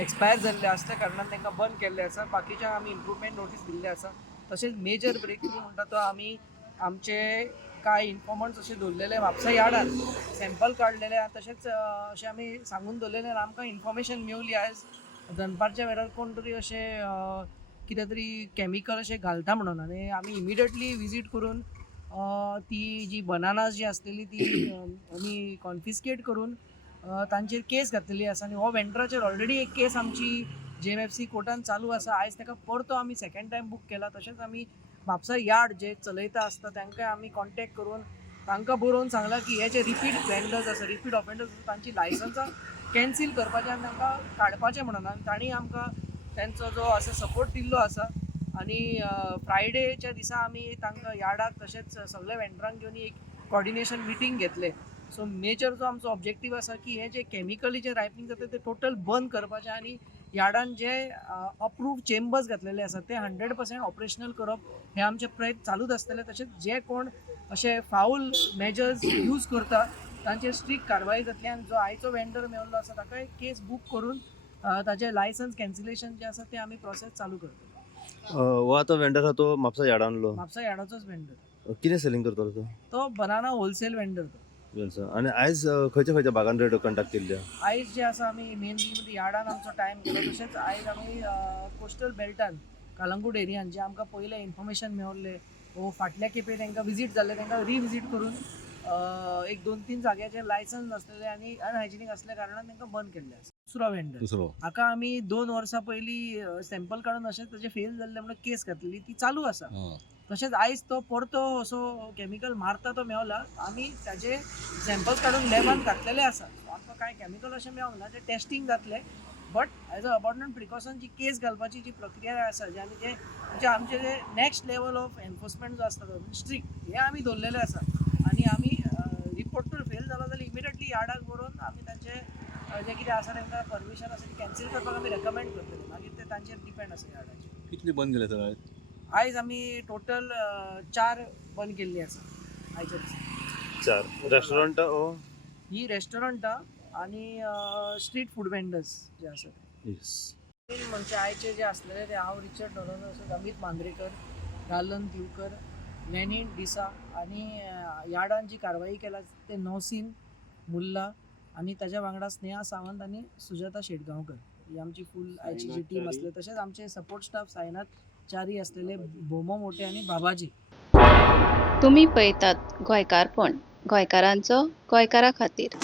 Expire जाल्ले आसा त्या कारणान तांकां बंद केल्ले आसा. बाकीच्या आमी इम्प्रुवमेंट नोटीस दिल्ले आसा. तशेंच मेजर ब्रेक थ्रू म्हणटा तो आमी आमचे कांय इन्फॉर्मंट्स अशे दवरलेले म्हापसा यार्डार सॅम्पल काडलेले तशेंच अशें आमी सांगून दवरलेलें आमकां इन्फॉर्मेशन मेवली आयज दनपारच्या वेळार कोण तरी अशें कितें तरी कॅमिकल अशें घालता म्हणून आनी आमी इमिडियटली विजीट करून ती जी बनानाज जी आसलेली ती आमी कॉन्फिस्केट करून तांचेर केस घातलेली आसा आनी हो वेंडराचेर ऑलरेडी एक केस आमची JMFC कोर्टान चालू आसा. आयज ताका परतो आमी सेकंड टायम बूक केला. तशेंच आमी म्हापसा यार्ड जे चलयता आसता तांकां आमी कॉन्टॅक्ट करून तांकां बरोवन सांगलां की हे जे रिपीट वेंडर्स आसा रिपीट ऑफेंडर्स आसा तांची लायसन्सां कॅन्सील करपाचें आनी तांकां काडपाचें म्हणून आनी तांणी आमकां तांचो जो आसा सपोर्ट दिल्लो आसा. आनी फ्रायडेच्या दिसा आमी तांकां यार्डाक तशेंच सगळ्या वेंडरांक घेवन एक कॉर्डिनेशन मिटींग घेतले. सो मेजर जो आमचो ऑब्जेक्टीव आसा की हे जे कॅमिकली जे रायपनींग जाता ते टोटल बंद करपाचें आनी यार्डान जे अप्रूव्ड चेंबर्स घातलेले आसा ते 100% ऑपरेशनल करप हे आमचे प्रयत्न चालूच आसतले. तशेंच जे कोण अशे फाऊल मेजर्स यूज करता तांचेर स्ट्रिक्ट कारवाई जातली आनी जो आयचो वेंडर मेवल्लो आसा ताका एक केस बूक करून ताचे लायसन्स कॅन्सिलेशन जे आसा ते आमी प्रोसेस चालू करतले. हो आतां वेंडर आहा तो म्हापसा यार्डांतलो म्हापसा यार्डाचोच वेंडर कितें सेलिंग करतलो तो बनाना होलसेल वेंडर तो. आनी आयज खंयच्या खंयच्या भागान रेड कंडक्ट केल्ल्या आयज जे आसा आमी मेनली यार्डान आमचो टायम केलो. तशेंच आयज आमी कोस्टल बेल्टान कलंगूट एरियान जे आमकां पयले इन्फॉर्मेशन मेवल्ले वो फाटल्या खेपे तांकां विजीट जाल्ले तांकां रिविजीट करून एक 2-3 जाग्याचे लायसन्स नासलेले आनी अनहायजिनीक आसल्या कारणान तांकां बंद केल्ले आसा. दुसरो वेंडर हाका आमी 2 वर्सां पयलीं सॅम्पल काडून अशेंच ताजे फेल जाल्ले म्हणून केस घातलेली ती चालू आसा. तशेंच आयज तो परतो असो कॅमिकल मारता तो मेवला. आमी ताजे सॅम्पल्स काडून लॅबान घातलेले आसा. आमकां कांय कॅमिकल अशें मेवंक ना. ते टेस्टींग जातले बट एज अ अबॉर्डंट प्रिकॉशन जी केस घालपाची जी प्रक्रिया आसा जे आनी जे आमचे जे नेक्स्ट लेवल ऑफ एनफोर्समेंट जो आसता तो स्ट्रिक्ट हे आमी दवरलेले आसा. आनी आमी रिपोर्ट जर फेल जालो जाल्यार इमिडियटली यार्डाक व्हरून आमी तांचे जे कितें आसा तांकां परमिशन आसा ती कॅन्सील करपाक आमी रेकमेंड करतले. मागीर ते तांचेर डिपेंड आसा यार्डाचेर. कितली बंद केले सर आयज आमी टोटल 4 बंद केल्ली आसा आयच्या दिसा. 4 रेस्टॉरंटां ही रेस्टॉरंटां आनी स्ट्रीट फूड वेंडर्स जे आसा ते म्हणजे आयचे जे आसलेले ते हांव रिचर्ड डॉलर अमित मांद्रेकर रालन दिवकर लेनिन डिसा आनी यार्डान जी कारवाई केला ते नौसीन मुल्ला आनी ताज्या वांगडा स्नेहा सावंत आनी सुजाता शेटगांवकर ही आमची फूल आयची जी टीम आसली. तशेंच आमचे सपोर्ट स्टाफ सायनाथ चारी असलेले भोमो मोठे आणि बाबाजी. तुम्ही पळयतात गोंयकारपण गोंयकारांचो गोंयकारा खातीर.